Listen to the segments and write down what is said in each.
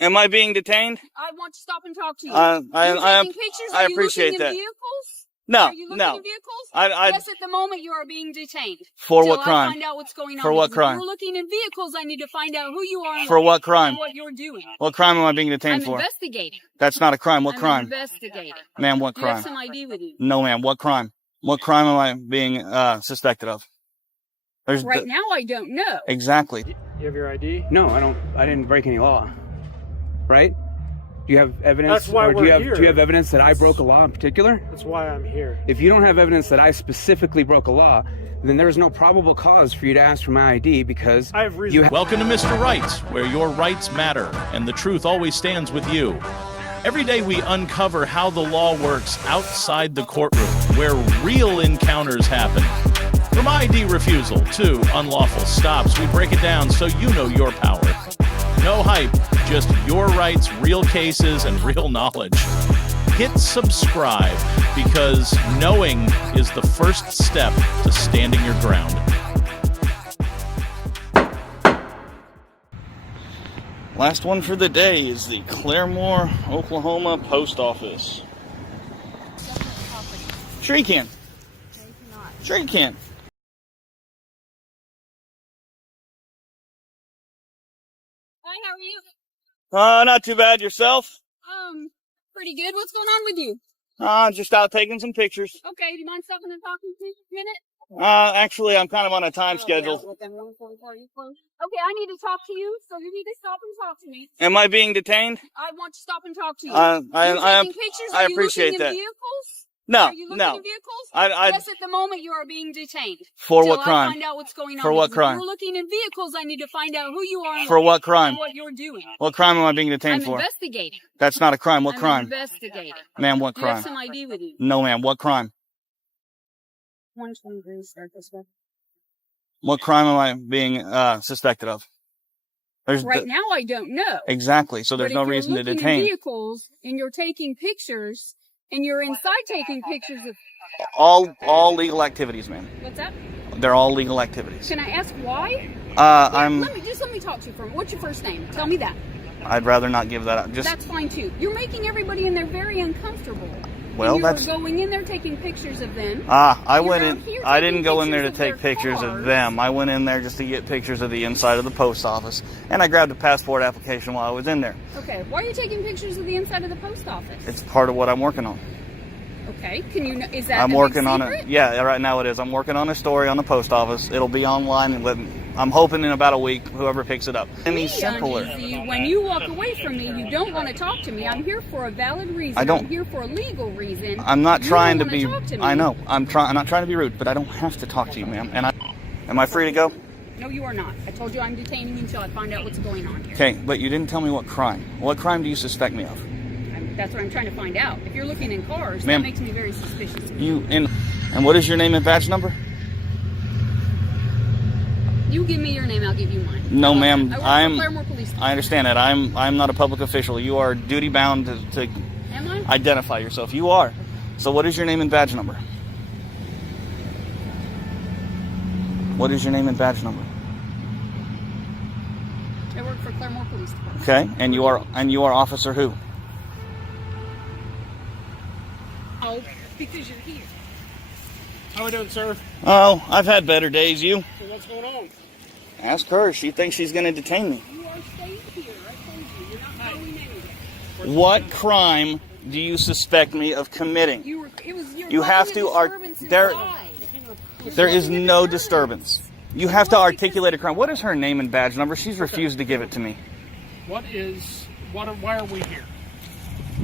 Am I being detained? I want to stop and talk to you. I appreciate that. Vehicles? No, Are you looking no. at vehicles? Yes, at the moment you are being detained. For what crime? I find out what's going on. For what crime? If you're looking in vehicles, I need to find out who you are. For what crime? And what you're doing. What crime am I being detained for? I'm investigating. That's not a crime. What crime? I'm investigating. Ma'am, what Do you have crime? some ID with you? No, ma'am. What crime? What crime am I being suspected of? Right now, I don't know. Exactly. You have your ID? No, I don't. I didn't break any law. Right? Do you have evidence? That's why we're here. Do you have evidence that I broke a law in particular? That's why I'm here. If you don't have evidence that I specifically broke a law, then there is no probable cause for you to ask for my ID because I have reason. Welcome to Mr. Rights, where your rights matter and the truth always stands with you. Every day we uncover how the law works outside the courtroom, where real encounters happen. From ID refusal to unlawful stops, we break it down so you know your power. No hype, just your rights, real cases, and real knowledge. Hit subscribe, because knowing is the first step to standing your ground. Last one for the day is the Claremore, Oklahoma post office. Sure you can. Sure you can. Hi, how are you? Not too bad. Yourself? Pretty good. What's going on with you? Just out taking some pictures. Okay, do you mind stopping and talking to me for a minute? Actually, I'm kind of on a time schedule. Okay, I need to talk to you, so you need to stop and talk to me. Am I being detained? I want to stop and talk to you. I appreciate that. Vehicles? No, Are you looking no. at vehicles? Yes, at the moment you are being detained. For what crime? I find out what's going on. For what crime? If you're looking in vehicles, I need to find out who you are. For what crime? And what you're doing. What crime am I being detained for? I'm investigating. That's not a crime. What I'm crime? investigating. Ma'am, what Do you have crime? some ID with you? No, ma'am. What crime? 123, start this way. What crime am I being suspected of? Right now, I don't know. Exactly. So there's no reason to detain. If you're looking at vehicles and you're taking pictures and you're inside taking pictures of all legal activities, ma'am. What's that? They're all legal activities. Can I ask why? Let me talk to you for a minute. What's your first name? Tell me that. I'd rather not give that up. That's fine too. You're making everybody in there very uncomfortable. Well, and you're going in there taking pictures of them. I didn't go in there to take pictures of them. I went in there just to get pictures of the inside of the post office, and I grabbed a passport application while I was in there. Okay, why are you taking pictures of the inside of the post office? It's part of what I'm working on. Okay, is that I'm working on it. Yeah, right now it is. I'm working on a story on the post office. It'll be online, and I'm hoping in about a week, whoever picks it up. Any simpler. When you walk away from me, you don't want to talk to me. I'm here for a valid reason. I'm here for a legal reason. I'm not trying to be. I know. I'm not trying to be rude, but I don't have to talk to you, ma'am. Am I free to go? No, you are not. I told you I'm detaining you until I find out what's going on here. Okay, but you didn't tell me what crime. What crime do you suspect me of? That's what I'm trying to find out. If you're looking in cars, that makes me very suspicious. And what is your name and badge number? You give me your name, I'll give you mine. No, ma'am. I work for Claremore Police Department. I understand that. I'm not a public official. You are duty bound to Am I? identify yourself. You are. So what is your name and badge number? What is your name and badge number? I work for Claremore Police Department. Okay, and you are Officer who? Oh, because you're here. How are we doing, sir? Oh, I've had better days. You? So what's going on? Ask her. She thinks she's going to detain me. You are staying here. I told you. You're not going anywhere. What crime do you suspect me of committing? You have to. There is no disturbance. You have to articulate a crime. What is her name and badge number? She's refused to give it to me. Why are we here?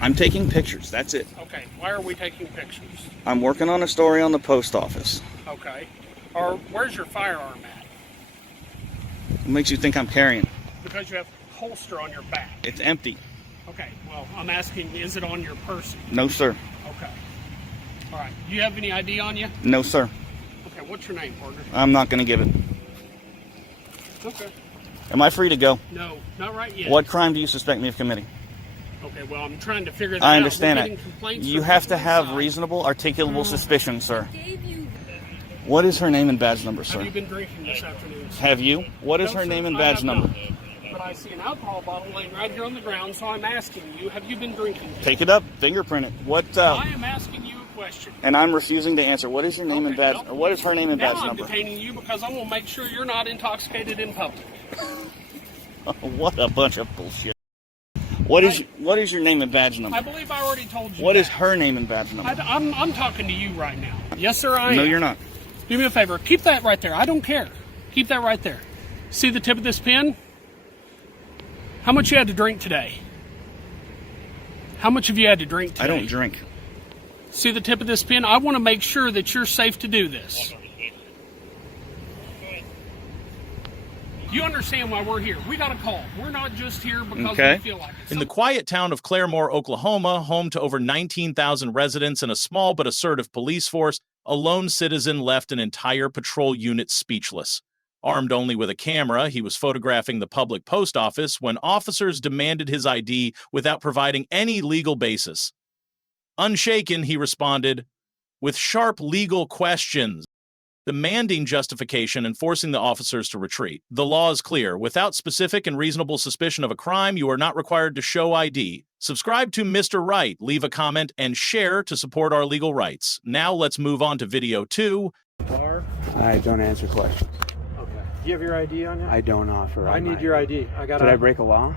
I'm taking pictures. That's it. Okay. Why are we taking pictures? I'm working on a story on the post office. Okay. Or where's your firearm at? What makes you think I'm carrying? Because you have a holster on your back. It's empty. Okay. Well, I'm asking, is it on your person? No, sir. Okay. All right. Do you have any ID on you? No, sir. Okay. What's your name, partner? I'm not going to give it. Okay. Am I free to go? No, not right yet. What crime do you suspect me of committing? Okay, well, I'm trying to figure that out. I understand that. You have to have reasonable, articulable suspicion, sir. What is her name and badge number, sir? Have you been drinking this afternoon? Have you? What is her name and badge number? but I see an alcohol bottle laying right here on the ground, so I'm asking you, have you been drinking? Take it up, fingerprint it. What? I am asking you a question. And I'm refusing to answer. What is your name and badge? What is her name and badge number? Now I'm detaining you because I will make sure you're not intoxicated in public. What a bunch of bullshit. What is your name and badge number? I believe I already told you. What is her name and badge number? I'm talking to you right now. Yes, sir, I am. No, you're not. Do me a favor. Keep that right there. I don't care. Keep that right there. See the tip of this pen? How much you had to drink today? How much have you had to drink today? I don't drink. See the tip of this pen? I want to make sure that you're safe to do this. You understand why we're here. We got a call. We're not just here because we feel like it. In the quiet town of Claremore, Oklahoma, home to over 19,000 residents and a small but assertive police force, a lone citizen left an entire patrol unit speechless. Armed only with a camera, he was photographing the public post office when officers demanded his ID without providing any legal basis. Unshaken, he responded with sharp legal questions, demanding justification and forcing the officers to retreat. The law is clear. Without specific and reasonable suspicion of a crime, you are not required to show ID. Subscribe to Mr. Right, leave a comment, and share to support our legal rights. Now let's move on to video 2. I don't answer questions. Okay. Do you have your ID on you? I don't offer. I need your ID. Did I break a law?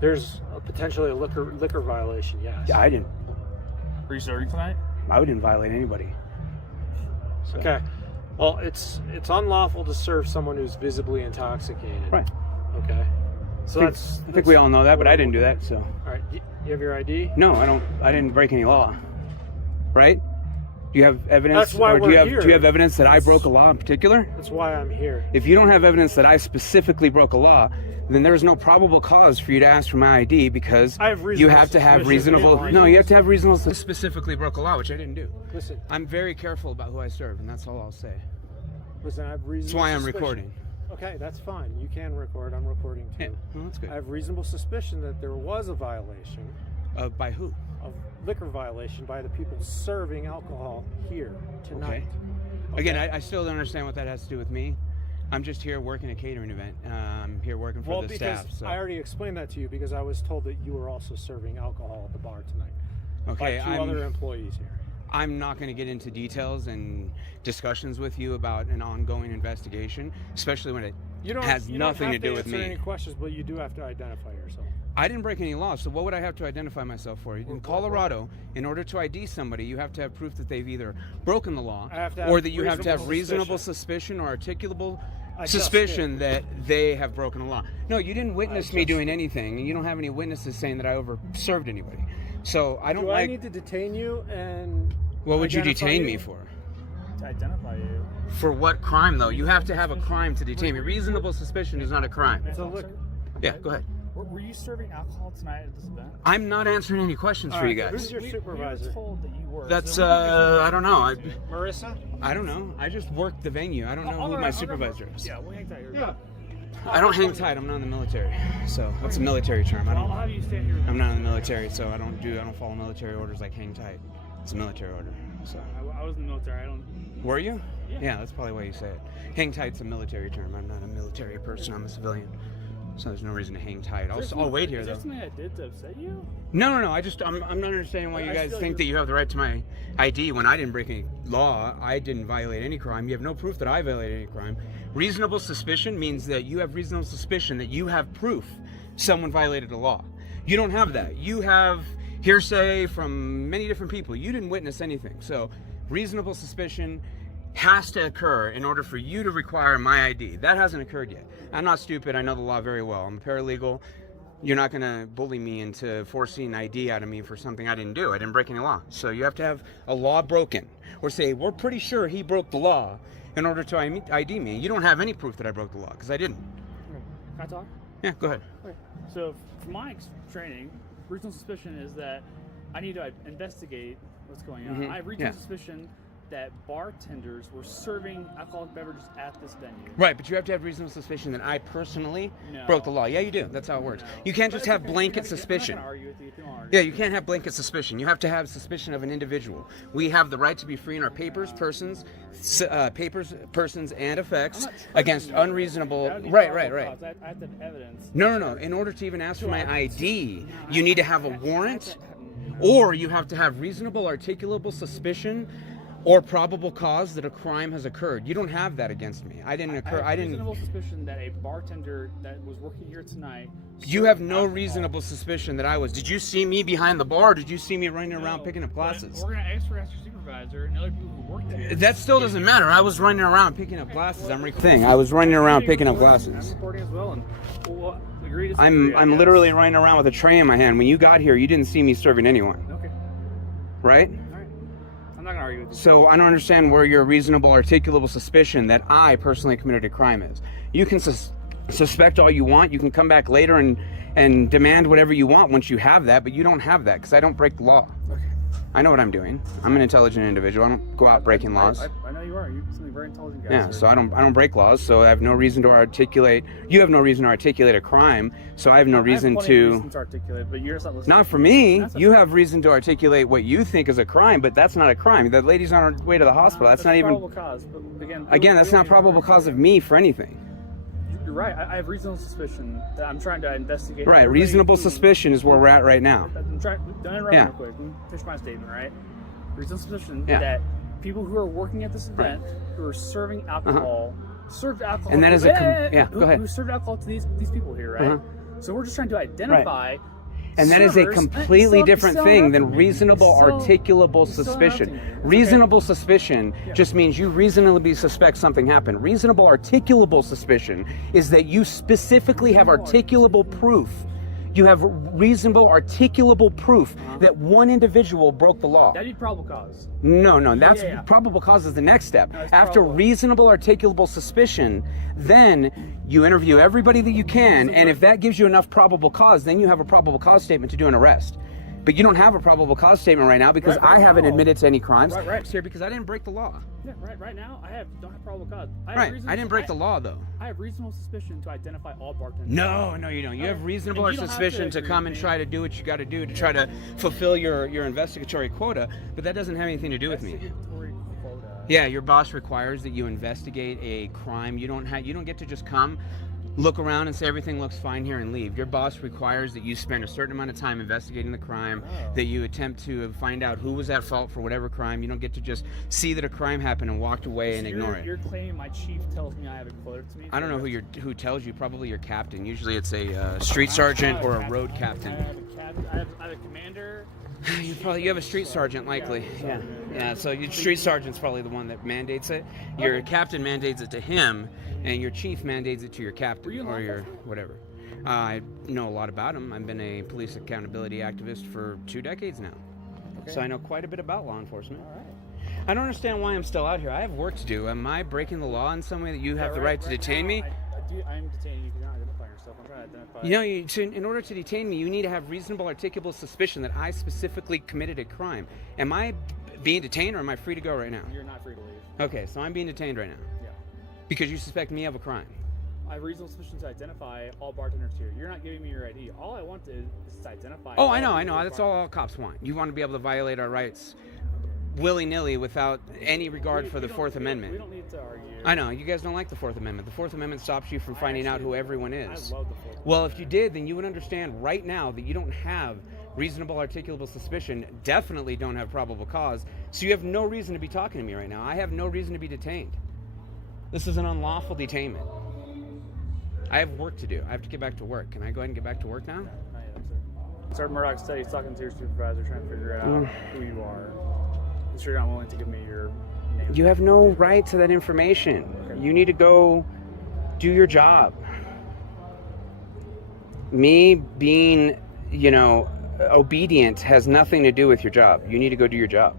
There's potentially a liquor violation, yes. Yeah, I didn't. Are you serving tonight? I didn't violate anybody. So. Okay. Well, it's unlawful to serve someone who's visibly intoxicated. Right. Okay. So I think we all know that, but I didn't do that. So. All right. You have your ID? No, I don't. I didn't break any law. Right? Do you have evidence? That's why do you we're here. Do you have evidence that I broke a law in particular? That's why I'm here. If you don't have evidence that I specifically broke a law, then there's no probable cause for you to ask for my ID because you have to have reasonable. No, you have to have reasonable. Specifically broke a law, which I didn't do. Listen, I'm very careful about who I serve, and that's all I'll say. Listen, I have reasonable. That's why I'm suspicion. recording. Okay, that's fine. You can record. I'm recording too. Yeah, well, that's good. I have reasonable suspicion that there was a violation. By who? A liquor violation by the people serving alcohol here tonight. Okay. Again, I still don't understand what that has to do with me. I'm just here working a catering event. I'm here working for the staff. So. I already explained that to you because I was told that you were also serving alcohol at the bar tonight. Okay, by two other employees here. I'm not going to get into details and discussions with you about an ongoing investigation, especially when it has nothing to do with me. You don't have to answer any questions, but you do have to identify yourself. I didn't break any laws, so what would I have to identify myself for? In Colorado, in order to ID somebody, you have to have proof that they've either broken the law or that you have to have reasonable suspicion or articulable suspicion that they have broken the law. No, you didn't witness me doing anything, and you don't have any witnesses saying that I over-served anybody. So I don't Do I need to detain you and what would you detain me for? To identify you. For what crime, though? You have to have a crime to detain me. Reasonable suspicion is not a crime. It's a liquor. Yeah, go ahead. Were you serving alcohol tonight at this event? I'm not answering any questions for you guys. Who's your supervisor? We were told that you were. That's, I don't know. Marissa? I don't know. I just worked the venue. I don't know who my supervisor is. Yeah, we'll hang tight. Yeah. I don't hang tight. I'm not in the military. So that's a military term. I'll have you stand here. I'm not in the military, so I don't follow military orders like hang tight. It's a military order. So. I was in the military. I don't. Were you? Yeah, that's probably why you say it. Hang tight's a military term. I'm not a military person. I'm a civilian. So there's no reason to hang tight. I'll wait here, though. Is there something I did to upset you? No. I'm not understanding why you guys think that you have the right to my ID when I didn't break any law. I didn't violate any crime. You have no proof that I violated any crime. Reasonable suspicion means that you have reasonable suspicion that you have proof someone violated a law. You don't have that. You have hearsay from many different people. You didn't witness anything. So reasonable suspicion has to occur in order for you to require my ID. That hasn't occurred yet. I'm not stupid. I know the law very well. I'm a paralegal. You're not going to bully me into forcing ID out of me for something I didn't do. I didn't break any law. So you have to have a law broken or say, we're pretty sure he broke the law in order to ID me. You don't have any proof that I broke the law because I didn't. Can I talk? Yeah, go ahead. Okay. So from my training, reasonable suspicion is that I need to investigate what's going on. I have reasonable suspicion that bartenders were serving alcoholic beverages at this venue. Right, but you have to have reasonable suspicion that I personally No. broke the law. Yeah, you do. That's how it works. No. You can't just But have okay, blanket I'm not suspicion. gonna argue with you if you don't argue. Yeah, you can't have blanket suspicion. You have to have suspicion of an individual. We have the right to be free in our papers, persons, and effects against unreasonable. That would be Right. probable cause. I have to have evidence. No. In order to even ask for my ID, you need to have a warrant, or you have to have reasonable, articulable suspicion, or probable cause that a crime has occurred. You don't have that against me. I didn't. Reasonable suspicion that a bartender that was working here tonight. You have no reasonable suspicion that I was. Did you see me behind the bar? Or did you see me running around picking up glasses? We're gonna ask your supervisor and other people who worked here. That still doesn't matter. I was running around picking up glasses. I was running around picking up glasses. I'm recording as well, and we'll agree to disagree, I I'm guess. literally running around with a tray in my hand. When you got here, you didn't see me serving anyone, Okay. right? All right. I'm not gonna argue with you. So I don't understand where your reasonable, articulable suspicion that I personally committed a crime is. You can suspect all you want. You can come back later and demand whatever you want once you have that, but you don't have that because I don't break the law. Okay. I know what I'm doing. I'm an intelligent individual. I don't go out breaking laws. I know you are. You're something very intelligent guy. Yeah, sir. so I don't break laws, so I have no reason to articulate. You have no reason to articulate a crime, so I have no reason I have plenty of to. reasons to articulate, but you're just not listening. Not for me. That's You okay. have reason to articulate what you think is a crime, but that's not a crime. That lady's on her way to the hospital. That's not even. probable cause. But again, Again, that's not probable cause of me for anything. You're right. I have reasonable suspicion that I'm trying to investigate. Right. everybody Reasonable who- suspicion is where we're at right now. I'm trying. Don't interrupt Yeah. me real quick. Let me finish my statement. Right. Reasonable suspicion Yeah. that people who are working at this event, who are serving alcohol, served alcohol. And that is go ahead. Who served alcohol to these people here, right? Uh-huh. So we're just trying to identify. And that is a servers, completely and different sell thing nothing. than reasonable, Sell- articulable sell suspicion. nothing. It's Reasonable suspicion just means you reasonably suspect something happened. Reasonable, articulable suspicion is that you specifically have articulable proof. You have reasonable, articulable proof that one individual broke the law. That'd be probable cause. No, that's yeah. probable cause is the next step. No, it's After probable. reasonable, articulable suspicion, then you interview everybody that you can, and if that gives you enough probable cause, then you have a probable cause statement to do an arrest. But you don't have a probable cause statement right now because Right I haven't now. admitted to any crimes. Right. Here because I didn't break the law. Yeah, right now I don't have probable cause. I didn't break the law though. I have reasonable suspicion to identify all bartenders. No, you don't. You have reasonable And you don't have suspicion to to agree come with and me. try to do what you got to do to try to fulfill your investigatory quota, but that doesn't have anything to do with me. Investigatory quota. Yeah, your boss requires that you investigate a crime. You don't get to just come, look around and say everything looks fine here and leave. Your boss requires that you spend a certain amount of time investigating the crime, that you attempt to find out who was at fault for whatever crime. You don't get to just see that a crime happened and walk away and ignore it. You're claiming my chief tells me I have a quota to me? I don't know who tells you. Probably your captain. Usually it's a street sergeant or a road captain. I have a captain. I have a commander. You have a street sergeant likely. Yeah. So your street sergeant's probably the one that mandates it. Your captain mandates it to him, and your chief mandates it to your captain or your whatever. I know a lot about him. I've been a police accountability activist for 2 decades now, so I know quite a bit about law enforcement. All right. I don't understand why I'm still out here. I have work to do. Am I breaking the law in some way that you have the right to detain me? I'm detaining you because you're not identifying yourself. I'm trying to identify. In order to detain me, you need to have reasonable, articulable suspicion that I specifically committed a crime. Am I being detained or am I free to go right now? You're not free to leave. Okay, so I'm being detained right now Yeah. because you suspect me of a crime. I have reasonable suspicion to identify all bartenders here. You're not giving me your ID. All I want is to identify. Oh, I know. That's all cops want. You want to be able to violate our rights willy-nilly without any regard for the Fourth Amendment. We don't need to argue. I know, you guys don't like the Fourth Amendment. The Fourth Amendment stops you from finding out who everyone is. I love the Fourth. Well, if you did, then you would understand right now that you don't have reasonable, articulable suspicion, definitely don't have probable cause, so you have no reason to be talking to me right now. I have no reason to be detained. This is an unlawful detainment. I have work to do. I have to get back to work. Can I go ahead and get back to work now? Sergeant Murdoch said he's talking to your supervisor, trying to figure out who you are. I'm sure you're not willing to give me your name. You have no right to that information. You need to go do your job. Me being, obedient has nothing to do with your job. You need to go do your job.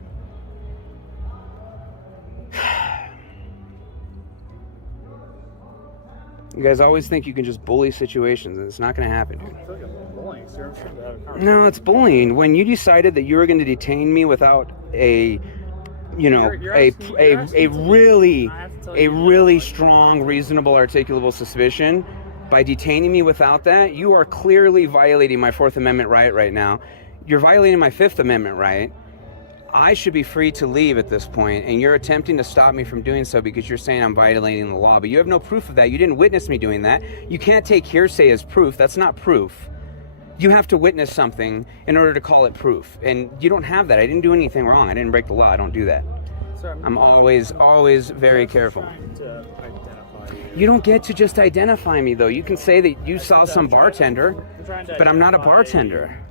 You guys always think you can just bully situations, and it's not going to happen, dude. I feel like I'm bullying, sir. I'm trying to have a conversation. No, it's bullying. When you decided that you were going to detain me without a you know, a really strong, reasonable, articulable suspicion, by detaining me without that, you are clearly violating my Fourth Amendment right now. You're violating my Fifth Amendment right. I should be free to leave at this point, and you're attempting to stop me from doing so because you're saying I'm violating the law, but you have no proof of that. You didn't witness me doing that. You can't take hearsay as proof. That's not proof. You have to witness something in order to call it proof, and you don't have that. I didn't do anything wrong. I didn't break the law. I don't do that. Sir, I'm always very careful. trying to identify you. You don't get to just identify me, though. You can say that you saw some bartender, but I'm not a bartender.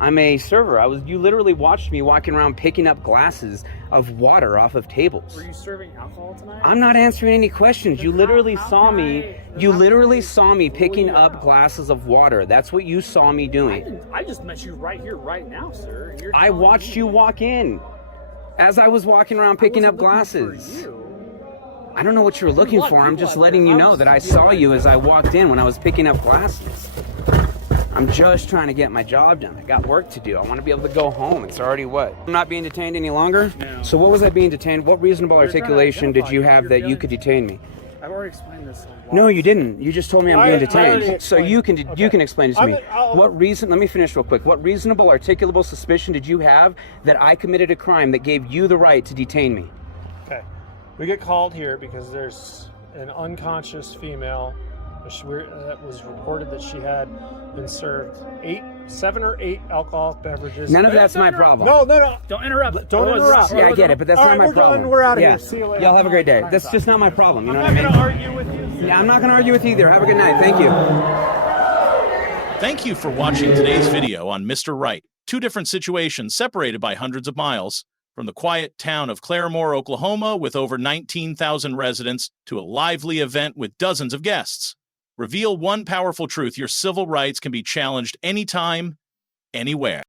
I'm a server. You literally watched me walking around picking up glasses of water off of tables. Were you serving alcohol tonight? I'm not answering any questions. You literally saw me. You literally saw me picking up glasses of water. That's what you saw me doing. I just met you right here, right now, sir. And I watched you walk in as I was walking around picking up glasses. I don't know what you were looking for. I'm just letting you know that I saw you as I walked in when I was picking up glasses. I'm just trying to get my job done. I got work to do. I want to be able to go home. It's already what? I'm not being detained any longer? No. So what was I being detained? What reasonable articulation did you have that you could detain me? I've already explained this. No, you didn't. You just told me I'm being detained. So you can explain it to me. Let me finish real quick. What reasonable articulable suspicion did you have that I committed a crime that gave you the right to detain me? Okay. We get called here because there's an unconscious female that was reported that she had been served 7 or 8 alcoholic beverages. None of that's my problem. No. Don't interrupt. Don't interrupt. Yeah, I get it, but that's not my problem. We're out of Yeah. here. See you later. Y'all have a great day. That's just not my problem. You know what I I'm mean? not going to argue with you. Yeah, I'm not going to argue with you either. Have a good night. Thank you. Thank you for watching today's video on Mr. Right. Two different situations separated by hundreds of miles. From the quiet town of Claremore, Oklahoma, with over 19,000 residents, to a lively event with dozens of guests. Reveal one powerful truth: your civil rights can be challenged anytime, anywhere.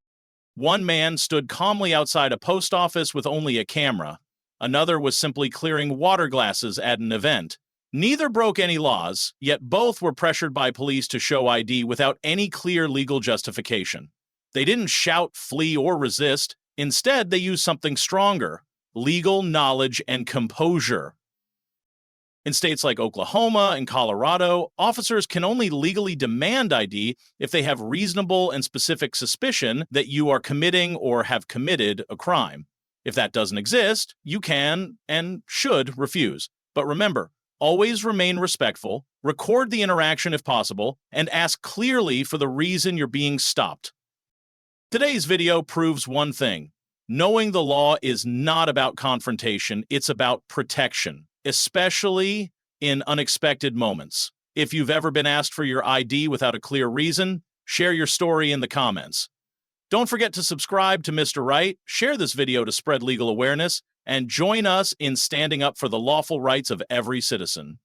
One man stood calmly outside a post office with only a camera. Another was simply clearing water glasses at an event. Neither broke any laws, yet both were pressured by police to show ID without any clear legal justification. They didn't shout, flee, or resist. Instead, they used something stronger: legal knowledge and composure. In states like Oklahoma and Colorado, officers can only legally demand ID if they have reasonable and specific suspicion that you are committing or have committed a crime. If that doesn't exist, you can and should refuse. But remember, always remain respectful, record the interaction if possible, and ask clearly for the reason you're being stopped. Today's video proves one thing: knowing the law is not about confrontation, it's about protection, especially in unexpected moments. If you've ever been asked for your ID without a clear reason, share your story in the comments. Don't forget to subscribe to Mr. Right, share this video to spread legal awareness, and join us in standing up for the lawful rights of every citizen.